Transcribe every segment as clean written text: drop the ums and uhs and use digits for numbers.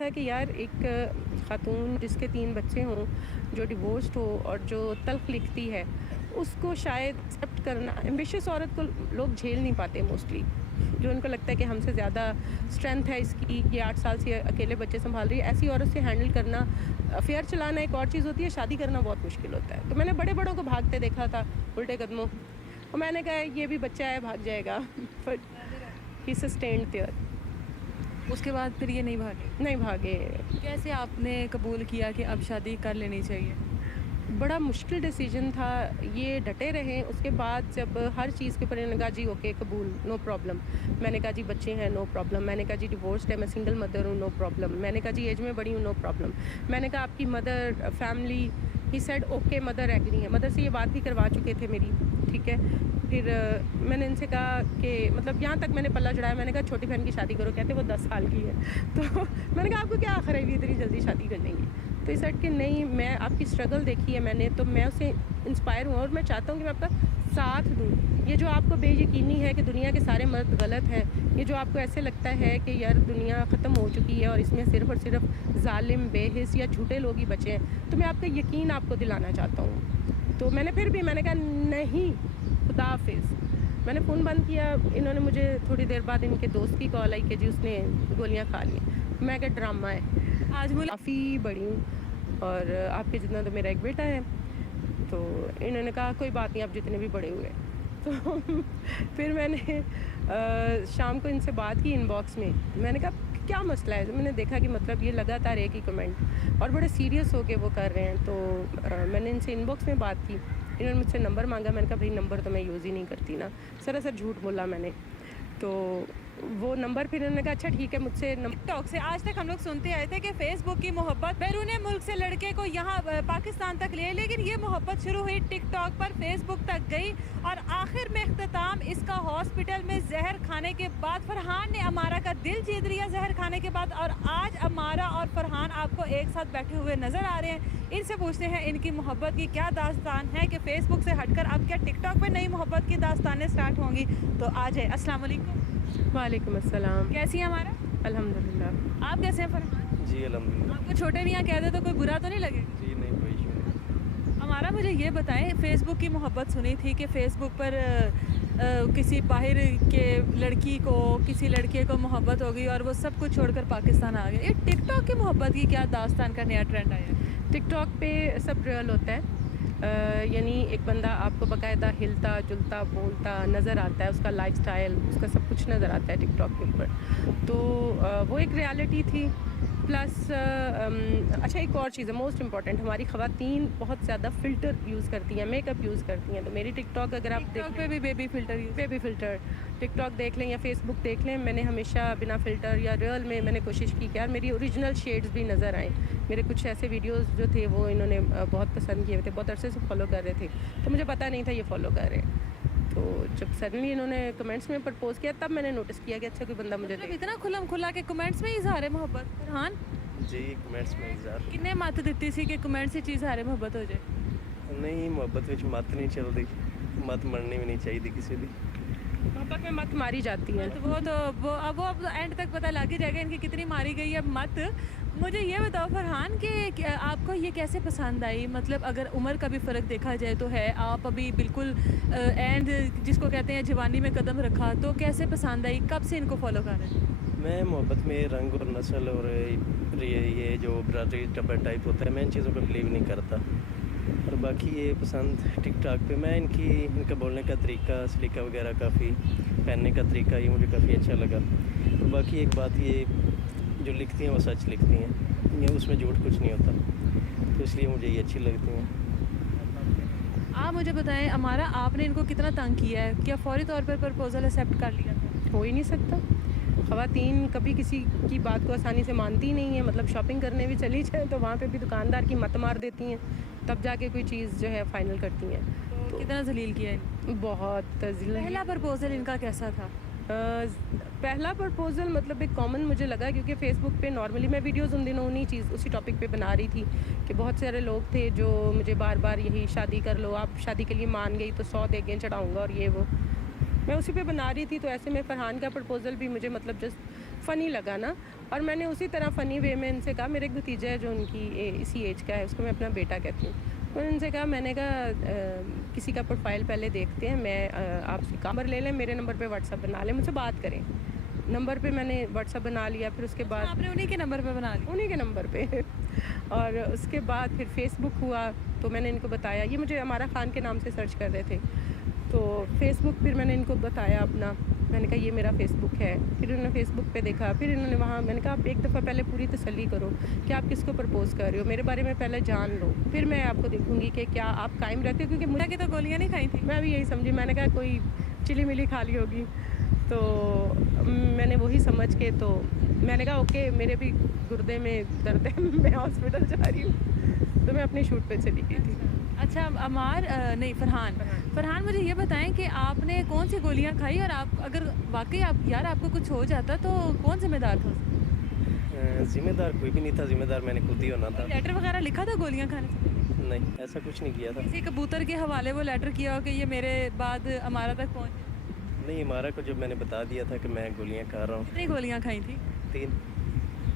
था कि यार एक ख़ातून जिसके 3 बच्चे हों, जो डिवोर्स्ड हो और जो तल्ख़ लिखती है, उसको शायद एक्सेप्ट करना एम्बिशियस औरत को लोग झेल नहीं पाते मोस्टली। जो उनको लगता है कि हमसे ज़्यादा स्ट्रेंथ है इसकी, ये 8 साल से अकेले बच्चे सँभाल रही है, ऐसी औरत से हैंडल करना अफ़ेयर चलाना एक और चीज़ होती है, शादी करना बहुत मुश्किल होता है। तो मैंने बड़े-बड़ों को भागते देखा था उल्टे कदमों, और मैंने कहा ये भी बच्चा है, भाग जाएगा। But he sustained there. उसके बाद फिर ये नहीं भागे। नहीं भागे। कैसे आपने कबूल किया कि अब शादी कर लेनी चाहिए? बड़ा मुश्किल डिसीजन था, ये डटे रहे। उसके बाद जब हर चीज़ के ऊपर इन्होंने कहा जी ओके कबूल, नो प्रॉब्लम। मैंने कहा जी बच्चे हैं, नो प्रॉब्लम। मैंने कहा जी डिवोर्स्ड है, मैं सिंगल मदर हूँ, नो प्रॉब्लम। मैंने कहा जी एज में बड़ी हूँ, नो प्रॉब्लम। मैंने कहा आपकी mother family, he said okay mother agree है। मदर से ये बात भी करवा चुके थे मेरी, ठीक है। फिर मैंने इनसे कहा कि मतलब यहाँ तक मैंने पल्ला चढ़ाया, मैंने कहा छोटी बहन की शादी करो, कहते वो 10 साल की है। तो मैंने कहा आपको क्या आखिर है इतनी जल्दी शादी करने की। तो इस सेड कि नहीं, मैं आपकी स्ट्रगल देखी है मैंने, तो मैं उससे इंस्पायर हूँ और मैं चाहता हूँ कि मैं आपका साथ दूँ। ये जो आपको बेयकीनी है कि दुनिया के सारे मर्द गलत हैं, ये जो आपको ऐसे लगता है कि यार दुनिया ख़त्म हो चुकी है और इसमें सिर्फ़ और सिर्फ ज़ालिम, बेहिस या झूठे लोग ही बचे हैं, तो मैं आपका यकीन आपको दिलाना चाहता हूँ। तो मैंने कहा नहीं, खुदा हाफ़िज़। मैंने फ़ोन बंद किया। इन्होंने मुझे थोड़ी देर बाद इनके दोस्त की कॉल आई कि जी उसने गोलियाँ खा ली। मैं कहा ड्रामा है। आज मैं काफ़ी बड़ी हूँ और आपके जितना तो मेरा एक बेटा है। तो इन्होंने कहा कोई बात नहीं, आप जितने भी बड़े हुए। तो फिर मैंने शाम को इनसे बात की इनबॉक्स में। मैंने कहा क्या मसला है? तो मैंने देखा कि मतलब ये लगातार एक ही कमेंट और बड़े सीरियस होके वो कर रहे हैं। तो मैंने इनसे इनबॉक्स में बात की। इन्होंने मुझसे नंबर मांगा। मैंने कहा भाई नंबर तो मैं यूज़ ही नहीं करती ना, सरासर झूठ बोला मैंने। तो वो नंबर फिर इन्होंने कहा अच्छा ठीक है, मुझसे टिकटॉक से आज तक हम लोग सुनते आए थे कि फेसबुक की मोहब्बत बैरून मुल्क से लड़के को यहाँ पाकिस्तान तक ले, लेकिन ये मोहब्बत शुरू हुई टिकटॉक पर, फेसबुक तक गई और आखिर में इख्तिताम इसका हॉस्पिटल में जहर खाने के बाद। फरहान ने अमारा का दिल जीत लिया जहर खाने के बाद, और आज अमारा और फरहान आपको एक साथ बैठे हुए नजर आ रहे हैं। इनसे पूछते हैं इनकी मोहब्बत की क्या दास्तान है कि फेसबुक से हटकर अब क्या टिकटॉक पे नई मोहब्बत की दास्तानें स्टार्ट होंगी। तो आ जाए। अस्सलाम वालेकुम। वालेकुम अस्सलाम। कैसी है हमारा? अल्हम्दुलिल्लाह। आप कैसे हैं फरहान? जी अल्हम्दुलिल्लाह। आपको छोटे मियाँ कह दे तो कोई बुरा तो नहीं लगेगा? जी नहीं, कोई इशू नहीं। हमारा मुझे ये बताएं, फेसबुक की मोहब्बत सुनी थी कि फेसबुक पर किसी बाहर के लड़की को, किसी लड़के को मोहब्बत हो गई और वो सब कुछ छोड़कर पाकिस्तान आ गए। ये टिकटॉक की मोहब्बत की क्या दास्तान का नया ट्रेंड आया है? टिकटॉक पे सब रियल होता है। यानी एक बंदा आपको बाकायदा हिलता जुलता बोलता नज़र आता है, उसका लाइफस्टाइल, उसका सब कुछ नज़र आता है टिकटॉक के ऊपर। तो वो एक रियलिटी थी। प्लस अच्छा एक और चीज़ है मोस्ट इम्पॉर्टेंट, हमारी ख़वातीन बहुत ज़्यादा फ़िल्टर यूज़ करती हैं, मेकअप यूज़ करती हैं। तो मेरी टिकटॉक अगर आप टिकटॉक देख पे भी baby filter use. Baby filter, TikTok देख लें या फेसबुक देख लें, मैंने हमेशा बिना फ़िल्टर या रियल में मैंने कोशिश की कि यार मेरी ओरिजिनल शेड्स भी नज़र आएँ। मेरे कुछ ऐसे वीडियोस जो थे वो इन्होंने बहुत पसंद किए थे, बहुत अरसे से फॉलो कर रहे थे, तो मुझे पता नहीं था ये फॉलो कर रहे हैं। तो जब सडनली इन्होंने कमेंट्स में प्रपोज़ किया तब मैंने नोटिस किया कि अच्छा कोई बंदा मुझे मतलब इतना खुलम खुला के कमेंट्स में इजहार है मोहब्बत। फरहान जी कमेंट्स में इज़हार किन्ने मत दित्ती सी कि कमेंट्स ही इजहार मोहब्बत हो जाए? नहीं, मुहब्बत विच मत नहीं चलती, मत मननी भी नहीं चाहिए किसी की। मोहब्बत में मत मारी जाती है। तो वो अब एंड तक पता लग ही जाएगा इनकी कितनी मारी गई है मत। मुझे ये बताओ फरहान कि आपको ये कैसे पसंद आई? मतलब अगर उम्र का भी फ़र्क देखा जाए तो है, आप अभी बिल्कुल एंड जिसको कहते हैं जवानी में कदम रखा, तो कैसे पसंद आई? कब से इनको फॉलो कर रहे हैं? मैं मोहब्बत में रंग और नस्ल और ये जो बरादरी टब्बर टाइप होता है, मैं इन चीज़ों पर बिलीव नहीं करता। और बाकी ये पसंद टिकटॉक पे मैं इनका बोलने का तरीका, सलीका वगैरह, काफ़ी पहनने का तरीका, ये मुझे काफ़ी अच्छा लगा। और बाकी एक बात, ये जो लिखती हैं वो सच लिखती हैं, ये उसमें झूठ कुछ नहीं होता, तो इसलिए मुझे ये अच्छी लगती हैं। आप मुझे बताएं अमारा, आपने इनको कितना तंग किया है? क्या फौरी तौर पर प्रपोज़ल एक्सेप्ट कर लिया था? हो ही नहीं सकता। ख़वातीन कभी किसी की बात को आसानी से मानती ही नहीं है। मतलब शॉपिंग करने भी चली जाए तो वहाँ पे भी दुकानदार की मत मार देती हैं, तब जाके कोई चीज़ जो है फ़ाइनल करती हैं। तो कितना जलील किया है? बहुत पहला प्रपोज़ल इनका कैसा था? पहला प्रपोज़ल मतलब एक कॉमन मुझे लगा, क्योंकि फ़ेसबुक पे नॉर्मली मैं वीडियोज़ उन दिनों उसी टॉपिक पे बना रही थी कि बहुत सारे लोग थे जो मुझे बार बार यही शादी कर लो, आप शादी के लिए मान गई तो 100 देगे चढ़ाऊँगा और ये वो, मैं उसी पे बना रही थी। तो ऐसे में फ़रहान का प्रपोज़ल भी मुझे मतलब जस्ट फ़नी लगा ना, और मैंने उसी तरह फ़नी वे में इनसे कहा, मेरे एक भतीजा है जो उनकी इसी एज का है, उसको मैं अपना बेटा कहती हूँ। मैंने उनसे कहा, मैंने कहा किसी का प्रोफाइल पहले देखते हैं, मैं आपसे नंबर ले लें, मेरे नंबर पे व्हाट्सअप बना लें, मुझसे बात करें। नंबर पे मैंने व्हाट्सअप बना लिया, फिर उसके बाद आपने उन्हीं के नंबर पे बना लिया? उन्हीं के नंबर पे और उसके बाद फिर फेसबुक हुआ, तो मैंने इनको बताया, ये मुझे अमारा ख़ान के नाम से सर्च कर रहे थे, तो फेसबुक फिर मैंने इनको बताया अपना, मैंने कहा ये मेरा फेसबुक है। फिर उन्होंने फेसबुक पे देखा, फिर इन्होंने वहाँ, मैंने कहा आप एक दफ़ा पहले पूरी तसल्ली करो कि आप किसको प्रपोज़ कर रहे हो, मेरे बारे में पहले जान लो, फिर मैं आपको देखूँगी कि क्या आप कायम रहते हो, क्योंकि मुझे की तो गोलियां नहीं खाई थी? मैं भी यही समझी, मैंने कहा कोई चिली मिली खा ली होगी, तो मैंने वही समझ के, तो मैंने कहा ओके, मेरे भी गुर्दे में दर्द है, मैं हॉस्पिटल जा रही हूँ, तो मैं अपनी शूट पे चली गई थी। अच्छा अमार नहीं फरहान मुझे ये बताएं कि आपने कौन सी गोलियां खाई, और आप अगर वाकई आप यार आपको कुछ हो जाता तो कौन जिम्मेदार था? ज़िम्मेदार कोई भी नहीं था, ज़िम्मेदार मैंने खुद ही होना था। लेटर वगैरह लिखा था गोलियां खाने से पहले? नहीं, ऐसा कुछ नहीं किया था। किसी कबूतर के हवाले वो लेटर किया हो कि ये मेरे बाद अमारा तक पहुँच? नहीं, हमारा को जब मैंने बता दिया था कि मैं गोलियां खा रहा हूँ। कितनी गोलियां खाई थी? 3।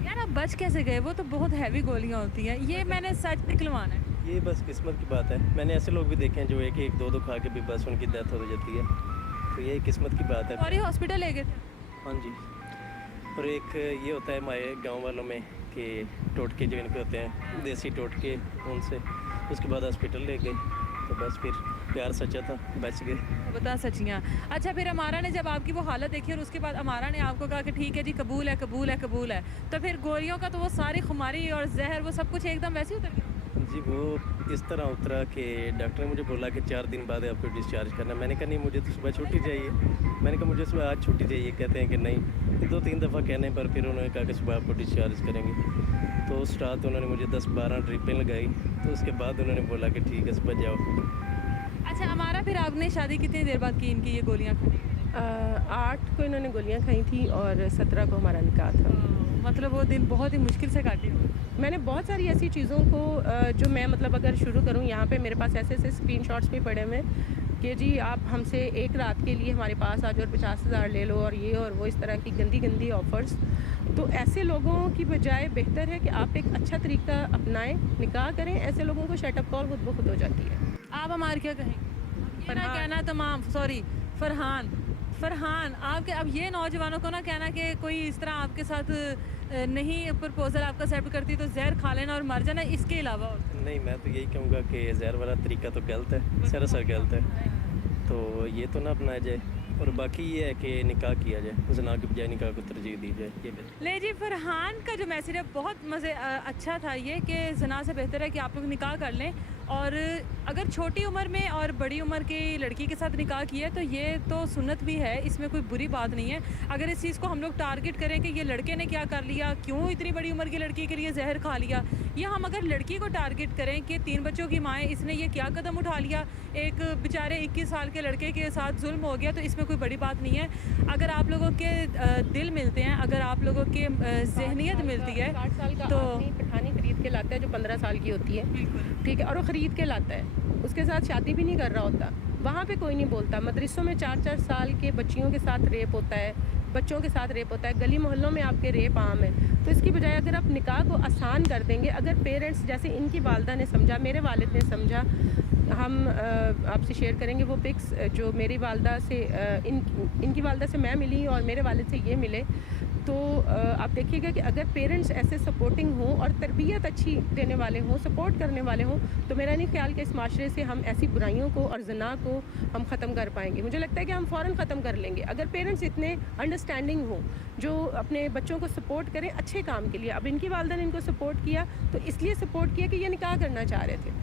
यार आप बच कैसे गए? वो तो बहुत हैवी गोलियां होती हैं, ये मैंने सच निकलवाना है। ये बस किस्मत की बात है। मैंने ऐसे लोग भी देखे हैं जो एक एक दो खा के भी बस उनकी डेथ हो जाती है, तो ये किस्मत की बात है। और ये हॉस्पिटल ले गए थे? हाँ जी। और एक ये होता है हमारे गांव वालों में कि टोटके जो इनके होते हैं, देसी टोटके, उनसे उसके बाद हॉस्पिटल ले गए, तो बस फिर प्यार सच्चा था, बच गए। बता सचियाँ। अच्छा फिर अमारा ने जब आपकी वो हालत देखी और उसके बाद अमारा ने आपको कहा कि ठीक है जी, कबूल है कबूल है कबूल है, तो फिर गोलियों का तो वो सारी खुमारी और जहर वो सब कुछ एकदम वैसे ही उतर गया? जी, वो इस तरह उतरा कि डॉक्टर ने मुझे बोला कि 4 दिन बाद आपको डिस्चार्ज करना। मैंने कहा नहीं, मुझे तो सुबह छुट्टी चाहिए। मैंने कहा मुझे सुबह आज छुट्टी चाहिए, कहते हैं कि नहीं। 2-3 दफ़ा कहने पर फिर उन्होंने कहा कि सुबह आपको डिस्चार्ज करेंगे। तो उस रात उन्होंने मुझे 10-12 ड्रिपें लगाई, तो उसके बाद उन्होंने बोला कि ठीक है सुबह जाओ। अच्छा हमारा फिर आपने शादी कितनी देर बाद की इनकी ये गोलियां खाने? 8 को इन्होंने गोलियां खाई थी और 17 को हमारा निकाह था। मतलब वो दिन बहुत ही मुश्किल से काटे हो। मैंने बहुत सारी ऐसी चीज़ों को जो मैं मतलब अगर शुरू करूं, यहाँ पे मेरे पास ऐसे स्क्रीनशॉट्स भी पड़े हुए कि जी आप हमसे एक रात के लिए हमारे पास आ जाओ और 50,000 ले लो और ये और वो, इस तरह की गंदी गंदी ऑफ़र्स। तो ऐसे लोगों की बजाय बेहतर है कि आप एक अच्छा तरीका अपनाएं, निकाह करें। ऐसे लोगों को शटअप कॉल खुद ब खुद हो जाती है। आप हमारे क्या कहेंगे? ये ना कहना तमाम, सॉरी फरहान आपके, अब ये नौजवानों को ना कहना कि कोई इस तरह आपके साथ नहीं प्रपोजल आपका एक्सेप्ट करती तो जहर खा लेना और मर जाना, इसके अलावा और नहीं, मैं तो यही कहूँगा कि जहर वाला तरीका तो गलत है, सरासर गलत है, तो ये तो ना अपनाया जाए। और बाकी ये है कि निकाह किया जाए, ज़ना की बजाय निकाह को तरजीह दी जाए, ये बेहतर। ले जी, फरहान का जो मैसेज है बहुत अच्छा था ये कि ज़ना से बेहतर है कि आप लोग निकाह कर लें, और अगर छोटी उम्र में और बड़ी उम्र की लड़की के साथ निकाह किया है तो ये तो सुन्नत भी है, इसमें कोई बुरी बात नहीं है। अगर इस चीज़ को हम लोग टारगेट करें कि ये लड़के ने क्या कर लिया, क्यों इतनी बड़ी उम्र की लड़की के लिए जहर खा लिया, या हम अगर लड़की को टारगेट करें कि 3 बच्चों की माँ है, इसने ये क्या कदम उठा लिया, एक बेचारे 21 साल के लड़के के साथ जुल्म हो गया, तो इसमें कोई बड़ी बात नहीं है। अगर आप लोगों के दिल मिलते हैं, अगर आप लोगों के जहनीत मिलती है, 60 साल का तो पठानी खरीद के लाता है जो 15 साल की होती है, ठीक है, और वो ख़रीद के लाता है, उसके साथ शादी भी नहीं कर रहा होता। वहाँ पे कोई नहीं बोलता। मदरसों में 4-4 साल के बच्चियों के साथ रेप होता है, बच्चों के साथ रेप होता है, गली मोहल्लों में आपके रेप आम है। तो इसकी बजाय अगर आप निकाह को आसान कर देंगे, अगर पेरेंट्स जैसे इनकी वालदा ने समझा, मेरे वालिद ने समझा, हम आपसे शेयर करेंगे वो पिक्स जो मेरी वालदा से इनकी वालदा से मैं मिली और मेरे वालिद से ये मिले। तो आप देखिएगा कि अगर पेरेंट्स ऐसे सपोर्टिंग हों और तरबियत अच्छी देने वाले हों, सपोर्ट करने वाले हों, तो मेरा नहीं ख्याल कि इस माशरे से हम ऐसी बुराइयों को और ज़ना को हम ख़त्म कर पाएंगे। मुझे लगता है कि हम फ़ौरन ख़त्म कर लेंगे अगर पेरेंट्स इतने अंडरस्टैंडिंग हों, जो अपने बच्चों को सपोर्ट करें अच्छे काम के लिए। अब इनकी वालदा ने इनको सपोर्ट किया, तो इसलिए सपोर्ट किया कि ये निकाह करना चाह रहे थे।